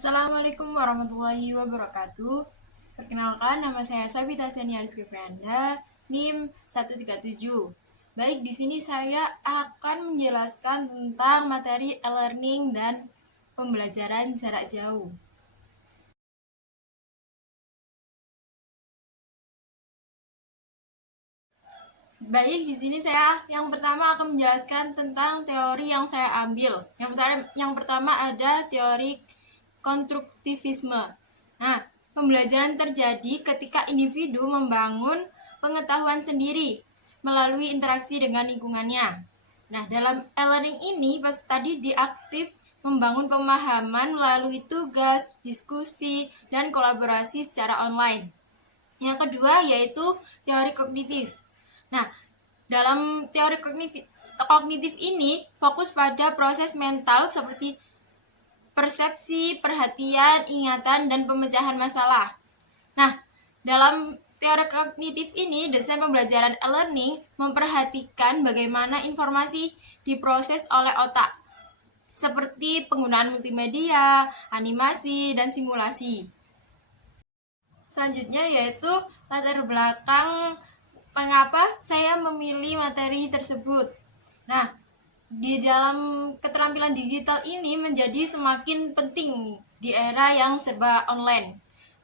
Assalamualaikum warahmatullahi wabarakatuh. Perkenalkan, nama saya Sabita Senia Rizky Frianda, NIM 137. Baik, di sini saya akan menjelaskan tentang materi e-learning dan pembelajaran jarak jauh. Baik, di sini saya yang pertama akan menjelaskan tentang teori yang saya ambil. Yang pertama ada teori konstruktivisme. Nah, pembelajaran terjadi ketika individu membangun pengetahuan sendiri melalui interaksi dengan lingkungannya. Nah, dalam e-learning ini peserta didik aktif membangun pemahaman melalui tugas, diskusi, dan kolaborasi secara online. Yang kedua yaitu teori kognitif. Nah, dalam teori kognitif ini fokus pada proses mental seperti persepsi, perhatian, ingatan, dan pemecahan masalah. Nah, dalam teori kognitif ini, desain pembelajaran e-learning memperhatikan bagaimana informasi diproses oleh otak, seperti penggunaan multimedia, animasi, dan simulasi. Selanjutnya yaitu latar belakang mengapa saya memilih materi tersebut. Nah, di dalam keterampilan digital ini menjadi semakin penting di era yang serba online.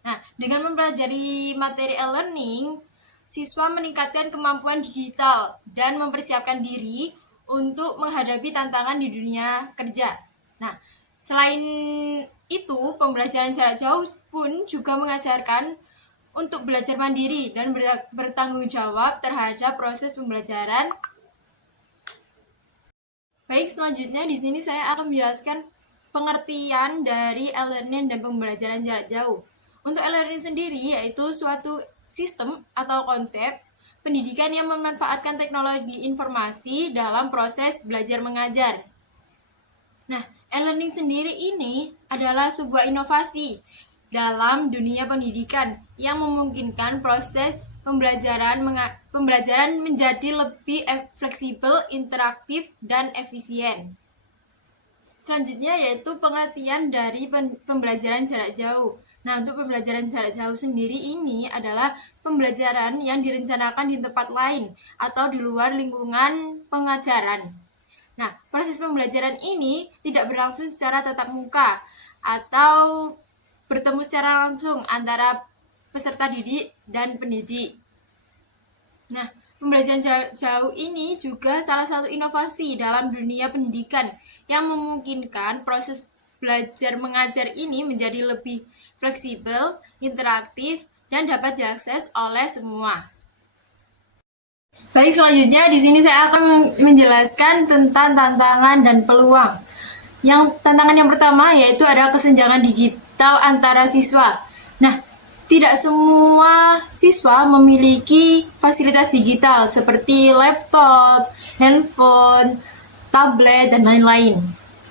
Nah, dengan mempelajari materi e-learning, siswa meningkatkan kemampuan digital dan mempersiapkan diri untuk menghadapi tantangan di dunia kerja. Nah, selain itu, pembelajaran jarak jauh pun juga mengajarkan untuk belajar mandiri dan bertanggung jawab terhadap proses pembelajaran. Baik, selanjutnya di sini saya akan menjelaskan pengertian dari e-learning dan pembelajaran jarak jauh. Untuk e-learning sendiri yaitu suatu sistem atau konsep pendidikan yang memanfaatkan teknologi informasi dalam proses belajar mengajar. Nah, e-learning sendiri ini adalah sebuah inovasi dalam dunia pendidikan yang memungkinkan proses pembelajaran menjadi lebih fleksibel, interaktif, dan efisien. Selanjutnya yaitu pengertian dari pembelajaran jarak jauh. Nah, untuk pembelajaran jarak jauh sendiri ini adalah pembelajaran yang direncanakan di tempat lain atau di luar lingkungan pengajaran. Nah, proses pembelajaran ini tidak berlangsung secara tatap muka atau bertemu secara langsung antara peserta didik dan pendidik. Nah, pembelajaran jarak jauh ini juga salah satu inovasi dalam dunia pendidikan yang memungkinkan proses belajar mengajar ini menjadi lebih fleksibel, interaktif, dan dapat diakses oleh semua. Baik, selanjutnya di sini saya akan menjelaskan tentang tantangan dan peluang. Tantangan yang pertama yaitu ada kesenjangan digital antara siswa. Nah, tidak semua siswa memiliki fasilitas digital seperti laptop, handphone, tablet, dan lain-lain.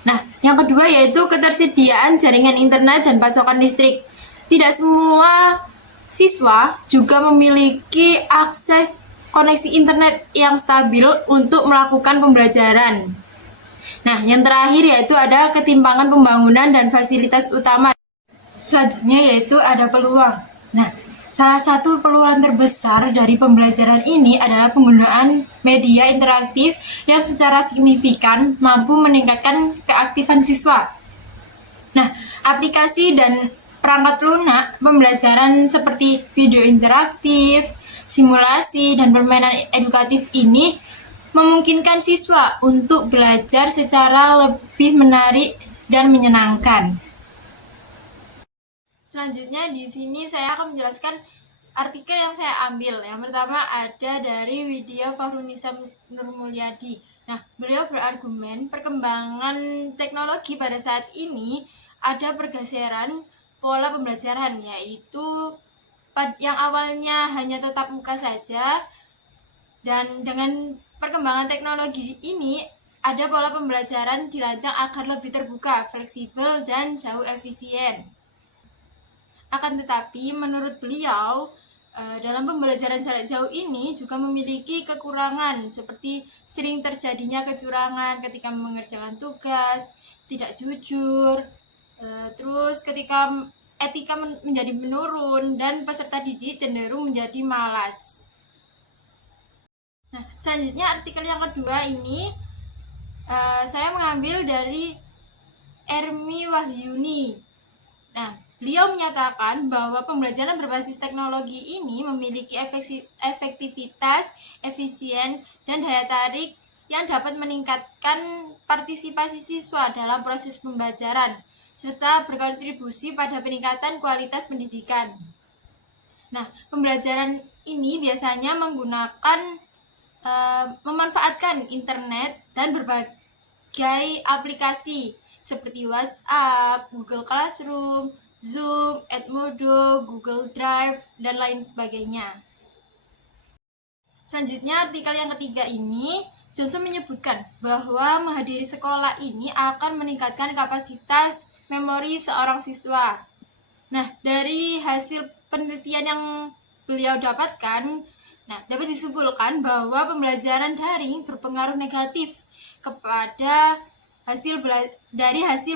Nah, yang kedua yaitu ketersediaan jaringan internet dan pasokan listrik. Tidak semua siswa juga memiliki akses koneksi internet yang stabil untuk melakukan pembelajaran. Nah, yang terakhir yaitu ada ketimpangan pembangunan dan fasilitas utama. Selanjutnya yaitu ada peluang. Nah, salah satu peluang terbesar dari pembelajaran ini adalah penggunaan media interaktif yang secara signifikan mampu meningkatkan keaktifan siswa. Nah, aplikasi dan perangkat lunak pembelajaran seperti video interaktif, simulasi, dan permainan edukatif ini memungkinkan siswa untuk belajar secara lebih menarik dan menyenangkan. Selanjutnya di sini saya akan menjelaskan artikel yang saya ambil. Yang pertama ada dari Widya Fahrunisa Nurmulyadi. Nah, beliau berargumen perkembangan teknologi pada saat ini ada pergeseran pola pembelajaran, yaitu yang awalnya hanya tatap muka saja, dan dengan perkembangan teknologi ini ada pola pembelajaran dirancang agar lebih terbuka, fleksibel, dan jauh efisien. Akan tetapi menurut beliau dalam pembelajaran jarak jauh ini juga memiliki kekurangan seperti sering terjadinya kecurangan ketika mengerjakan tugas, tidak jujur, terus terus ketika etika menjadi menurun dan peserta didik cenderung menjadi malas. Nah, selanjutnya artikel yang kedua ini saya mengambil dari Ermi Wahyuni. Nah, beliau menyatakan bahwa pembelajaran berbasis teknologi ini memiliki efektivitas, efisien, dan daya tarik yang dapat meningkatkan partisipasi siswa dalam proses pembelajaran, serta berkontribusi pada peningkatan kualitas pendidikan. Nah, pembelajaran ini biasanya memanfaatkan internet dan berbagai aplikasi seperti WhatsApp, Google Classroom, Zoom, Edmodo, Google Drive, dan lain sebagainya. Selanjutnya, artikel yang ketiga ini, Johnson menyebutkan bahwa menghadiri sekolah ini akan meningkatkan kapasitas memori seorang siswa. Nah, dari hasil penelitian yang beliau dapatkan, dapat disimpulkan bahwa pembelajaran daring berpengaruh negatif kepada hasil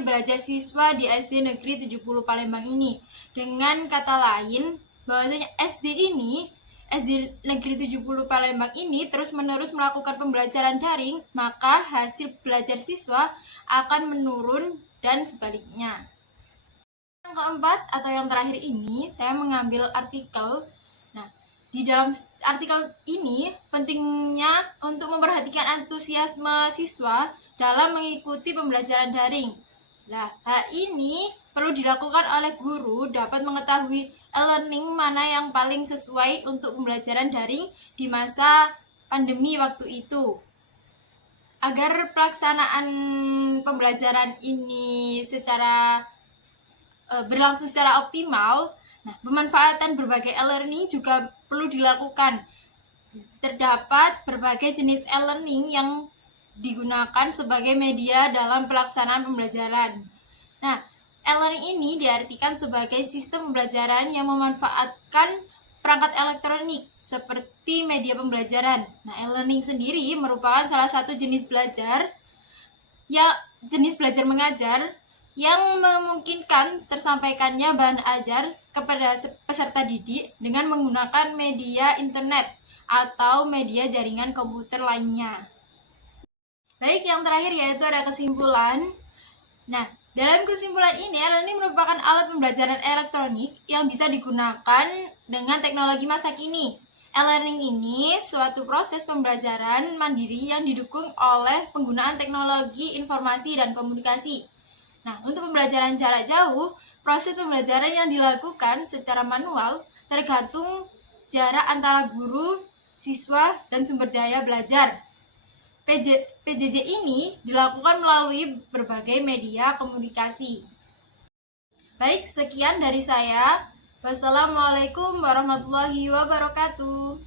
belajar siswa di SD Negeri 70 Palembang ini. Dengan kata lain, bahwasanya SD Negeri 70 Palembang ini terus-menerus melakukan pembelajaran daring, maka hasil belajar siswa akan menurun dan sebaliknya. Yang keempat atau yang terakhir ini, saya mengambil artikel. Nah, di dalam artikel ini pentingnya untuk memperhatikan antusiasme siswa dalam mengikuti pembelajaran daring. Nah, hal ini perlu dilakukan oleh guru dapat mengetahui e-learning mana yang paling sesuai untuk pembelajaran daring di masa pandemi waktu itu. Agar pelaksanaan pembelajaran ini berlangsung secara optimal, pemanfaatan berbagai e-learning juga perlu dilakukan. Terdapat berbagai jenis e-learning yang digunakan sebagai media dalam pelaksanaan pembelajaran. Nah, e-learning ini diartikan sebagai sistem pembelajaran yang memanfaatkan perangkat elektronik seperti media pembelajaran. Nah, e-learning sendiri merupakan salah satu jenis belajar mengajar yang memungkinkan tersampaikannya bahan ajar kepada peserta didik dengan menggunakan media internet atau media jaringan komputer lainnya. Baik, yang terakhir yaitu ada kesimpulan. Nah, dalam kesimpulan ini, e-learning merupakan alat pembelajaran elektronik yang bisa digunakan dengan teknologi masa kini. E-learning ini suatu proses pembelajaran mandiri yang didukung oleh penggunaan teknologi informasi dan komunikasi. Nah, untuk pembelajaran jarak jauh, proses pembelajaran yang dilakukan secara manual tergantung jarak antara guru, siswa, dan sumber daya belajar. PJJ ini dilakukan melalui berbagai media komunikasi. Baik, sekian dari saya. Wassalamualaikum warahmatullahi wabarakatuh.